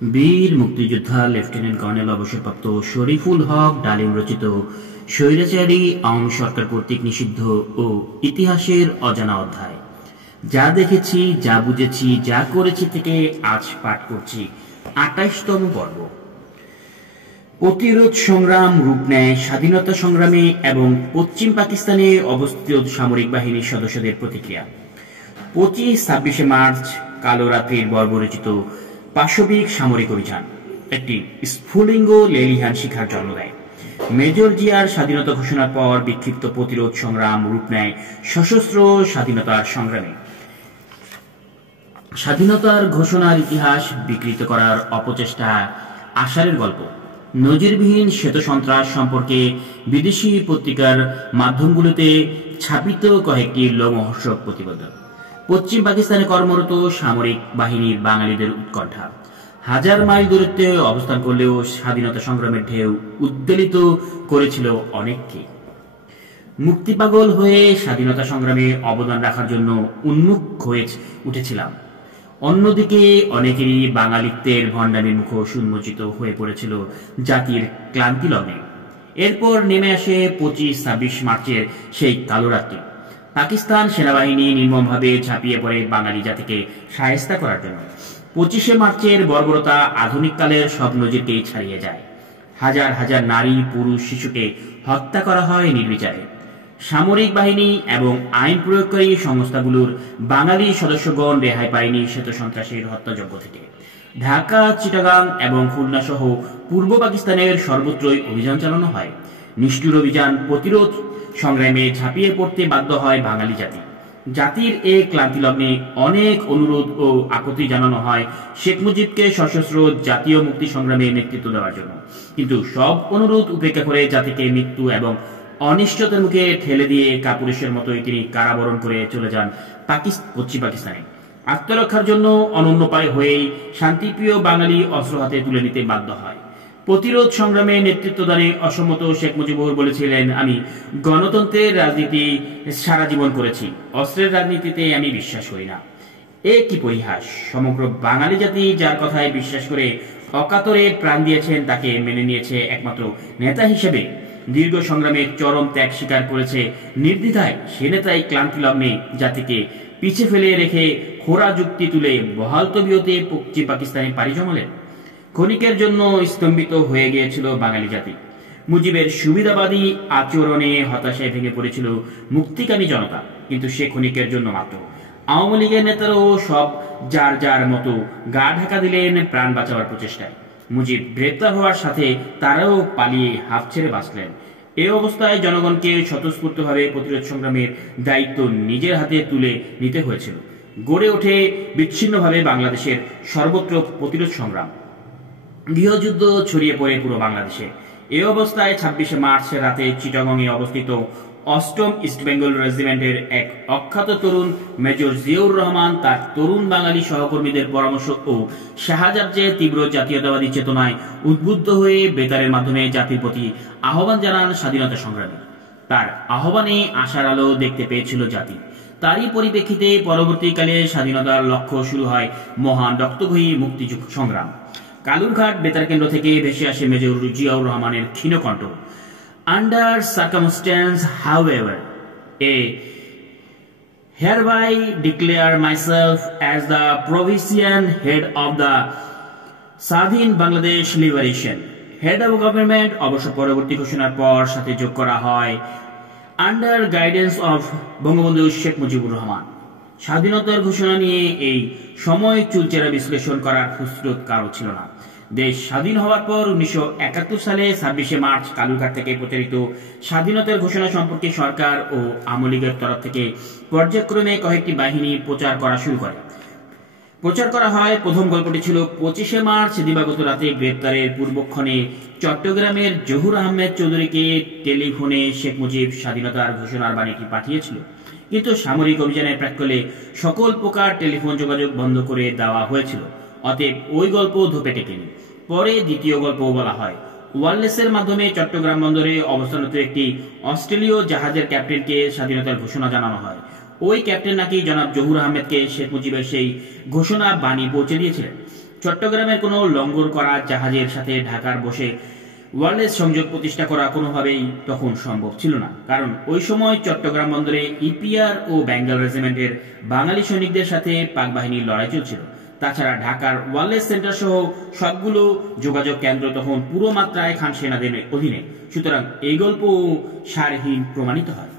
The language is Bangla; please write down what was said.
বীর মুক্তিযোদ্ধা লেফটেন্যান্ট কর্নেল অবসরপ্রাপ্ত শরীফুল হক ডালিম রচিত স্বৈরাচারী আওয়ামী সরকার কর্তৃক নিষিদ্ধ ও ইতিহাসের অজানা অধ্যায়। যা দেখেছি, যা বুঝেছি, যা করেছি থেকে আজ পাঠ করছি ২৮তম পর্ব। প্রতিরোধ সংগ্রাম রূপ নেয় স্বাধীনতা সংগ্রামে এবং পশ্চিম পাকিস্তানে অবস্থিত সামরিক বাহিনীর সদস্যদের প্রতিক্রিয়া। ২৫-২৬ মার্চ কালো রাত্রির বর্বরচিত পাশবিক সামরিক অভিযান একটি স্ফুলিঙ্গ লেলিহান শিখার জন্ম দেয়। মেজর জিয়ার স্বাধীনতা ঘোষণার পর বিক্ষিপ্ত প্রতিরোধ সংগ্রাম রূপ নেয় সশস্ত্র স্বাধীনতার সংগ্রামে। স্বাধীনতার ঘোষণার ইতিহাস বিকৃত করার অপচেষ্টা আষাঢ়ের গল্প। নজিরবিহীন শ্বেত সন্ত্রাস সম্পর্কে বিদেশি পত্রিকার মাধ্যমগুলোতে ছাপিত কয়েকটি লোমহর্ষক প্রতিবেদন। পশ্চিম পাকিস্তানে কর্মরত সামরিক বাহিনীর বাঙালিদের উৎকণ্ঠা হাজার মাইল দূরত্বে অবস্থান করলেও স্বাধীনতা সংগ্রামের ঢেউ উদ্বেলিত করেছিল অনেককে। মুক্তিপাগল হয়ে স্বাধীনতা সংগ্রামে অবদান রাখার জন্য উন্মুখ হয়ে উঠেছিলাম। অন্যদিকে অনেকেরই বাঙালিত্বের ভণ্ডামির মুখোশ উন্মোচিত হয়ে পড়েছিল জাতির ক্লান্তি লগ্নে। এরপর নেমে আসে ২৫-২৬ মার্চের সেই কালো রাত্রি। পাকিস্তান সেনাবাহিনী নির্মমভাবে ঝাঁপিয়ে পড়ে বাঙালি জাতিকে শায়েস্তা করার জন্য। ২৫শে মার্চের বর্বরতা আধুনিককালের সব নজিরকেই ছাড়িয়ে যায়। হাজার হাজার নারী, পুরুষ, শিশুকে হত্যা করা হয় নির্বিচারে। সামরিক বাহিনী এবং আইন প্রয়োগকারী সংস্থাগুলোর বাঙালি সদস্যগণ রেহাই পায়নি শ্বেত সন্ত্রাসের হত্যাযজ্ঞ থেকে। ঢাকা, চিটাগাং এবং খুলনা সহ পূর্ব পাকিস্তানের সর্বত্রই অভিযান চালানো হয়। নিষ্ঠুর অভিযান প্রতিরোধ সংগ্রামে ঝাঁপিয়ে পড়তে বাধ্য হয় বাঙালি জাতি। জাতির এই ক্লান্তি লগ্নে অনেক অনুরোধ ও আকুতি জানানো হয় শেখ মুজিবকে সশস্ত্র জাতীয় মুক্তি সংগ্রামে নেতৃত্ব দেওয়ার জন্য। কিন্তু সব অনুরোধ উপেক্ষা করে জাতিকে মৃত্যু এবং অনিশ্চয়তার মুখে ঠেলে দিয়ে কাপুরুষের মতোই তিনি কারাবরণ করে চলে যান পশ্চিম পাকিস্তানে। আত্মরক্ষার জন্য অনন্যপায় হয়েই শান্তিপ্রিয় বাঙালি অস্ত্র হাতে তুলে নিতে বাধ্য হয়। প্রতিরোধ সংগ্রামে নেতৃত্বদানে অসম্মত শেখ মুজিবুর বলেছিলেন, আমি গণতন্ত্রের রাজনীতি সারা জীবন করেছি, অস্ত্রের রাজনীতিতে আমি বিশ্বাস করি না। এ কি পরিহাস! সমগ্র বাঙালি জাতি যার কথায় বিশ্বাস করে অকাতরে প্রাণ দিয়েছেন তাকে মেনে নিয়েছে একমাত্র নেতা হিসেবে। দীর্ঘ সংগ্রামে চরম ত্যাগ স্বীকার করেছে নির্দ্বিধায়। সে নেতাই ক্লান্তি লগ্নে জাতিকে পিছে ফেলে রেখে খোরা যুক্তি তুলে বহাল তবিয়তে পশ্চিম পাকিস্তানে পাড়ি জমালেন। ক্ষণিকের জন্য স্তম্ভিত হয়ে গিয়েছিল বাঙালি জাতি। মুজিবের সুবিধাবাদী আচরণে হতাশায় ভেঙে পড়েছিল মুক্তিকামী জনতা। কিন্তু সে ক্ষণিকের জন্য মাত্র। আওয়ামী লীগের নেতারাও সব যার যার মতো গা ঢাকা দিলেন প্রাণ বাঁচাবার প্রচেষ্টায়। মুজিব গ্রেপ্তার হওয়ার সাথে তারাও পালিয়ে হাফ ছেড়ে বাঁচলেন। এই অবস্থায় জনগণকে স্বতঃস্ফূর্তভাবে প্রতিরোধ সংগ্রামের দায়িত্ব নিজের হাতে তুলে নিতে হয়েছিল। গড়ে ওঠে বিচ্ছিন্নভাবে বাংলাদেশের সর্বত্র প্রতিরোধ সংগ্রাম। গৃহযুদ্ধ ছড়িয়ে পড়ে পুরো বাংলাদেশে। এই অবস্থায় ২৬শে মার্চ রাতে চিটাগংয়ে অবস্থিত ৮ম ইস্ট বেঙ্গল রেজিমেন্টের এক অখ্যাত তরুণ মেজর জিয়াউর রহমান তার তরুণ বাঙালি সহকর্মীদের পরামর্শ ও সাহায্যে তীব্র জাতীয়তাবাদী চেতনায় উদ্বুদ্ধ হয়ে বেতারের মাধ্যমে জাতির প্রতি আহ্বান জানান স্বাধীনতা সংগ্রামী। তার আহ্বানে আশার আলো দেখতে পেয়েছিল জাতি। তারই পরিপ্রেক্ষিতে পরবর্তীকালে স্বাধীনতার লক্ষ্য শুরু হয় মহান রক্তক্ষয়ী মুক্তি সংগ্রাম। কালুরঘাট বেতার কেন্দ্র থেকে ভেসে আসে মেজর জিয়াউর রহমানের ক্ষীণকণ্ঠ। Under circumstance, however, I hereby declare myself as the provincial head of the Sadhin Bangladesh Liberation. Head of government অবশ্য পরবর্তী ঘোষণার পর সাথে যোগ করা হয় under guidance of Bangabandhu Sheikh Mujibur Rahman. স্বাধীনতার ঘোষণা নিয়ে এই সময় চুলচেরা বিশ্লেষণ করার ফুসরত কারো ছিল না। দেশ স্বাধীন হওয়ার পর ১৯৭১ সালে ২৬শে মার্চ কালুরঘাট থেকে প্রচারিত স্বাধীনতার ঘোষণা সম্পর্কে সরকার ও আওয়ামী লীগের তরফ থেকে পর্যায়ক্রমে কয়েকটি বাহিনী প্রচার করা শুরু করে। প্রচার করা হয় প্রথম গল্পটি ছিল ২৫শে মার্চ দিবাগত রাতে গ্রেপ্তারের পূর্বক্ষণে চট্টগ্রামের জহুর আহমেদ চৌধুরীকে টেলিফোনে শেখ মুজিব স্বাধীনতার ঘোষণার বাণীটি পাঠিয়েছিল। কিন্তু সামরিক অভিযানের প্রাক্কালে সকল প্রকার টেলিফোন যোগাযোগ বন্ধ করে দেওয়া হয়েছিল। অতএব ওই গল্প ধোপে টেকেনি। পরে দ্বিতীয় গল্প বলা হয়। ওয়ারলেসের মাধ্যমে চট্টগ্রাম বন্দরে অবস্থানরত একটি অস্ট্রেলীয় জাহাজের ক্যাপ্টেনকে স্বাধীনতার ঘোষণা জানানো হয়। ওই ক্যাপ্টেন নাকি জনাব জহুর আহমেদকে শেখ মুজিবের সেই ঘোষণা বাণী পৌঁছে দিয়েছিলেন। চট্টগ্রামের কোনো লঙ্গর করা জাহাজের সাথে ঢাকার বসে ওয়্যারলেস সংযোগ প্রতিষ্ঠা করা কোনোভাবেই তখন সম্ভব ছিল না, কারণ ওই সময় চট্টগ্রাম বন্দরে ইপিআর ও বেঙ্গল রেজিমেন্টের বাঙালি সৈনিকদের সাথে পাক বাহিনীর লড়াই চলছিল। তাছাড়া ঢাকার ওয়্যারলেস সেন্টার সহ সবগুলো যোগাযোগ কেন্দ্র তখন পুরো মাত্রায় খান সেনাদের অধীনে, সুতরাং এই গল্প সারহীন প্রমাণিত হয়।